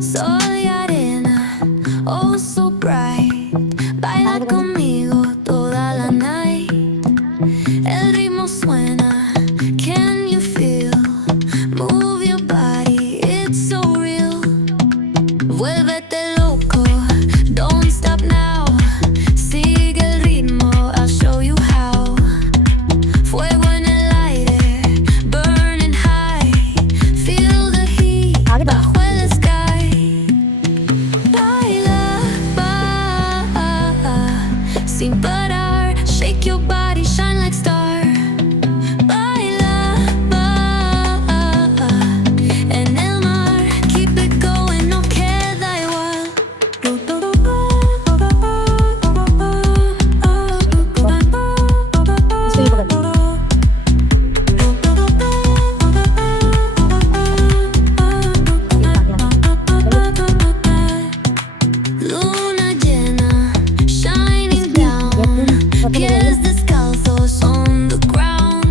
Sol y arena, oh so bright. Baila conmigo toda la night. El ritmo suena, can you feel? Move your body, it's so real. Vuélvete loco, don't stop now. Sigue el ritmo, I'll show you how. Fuego en el aire, burning high. Feel the heat bajo el sky. Baila, sin parar. Shake your body, shine like star. Baila, en el mar. Keep it going, no queda igual. Luna llena, shining down. Pies descalzos on the ground.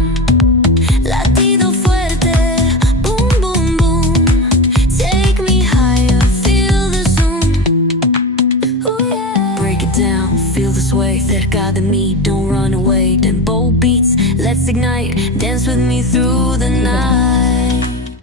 Latido fuerte, boom, boom, boom. Take me higher, feel the zoom. Oh yeah. Break it down, feel the sway. Cerca de mí, don't run away. Tempo beats, let's ignite. Dance with me through the night.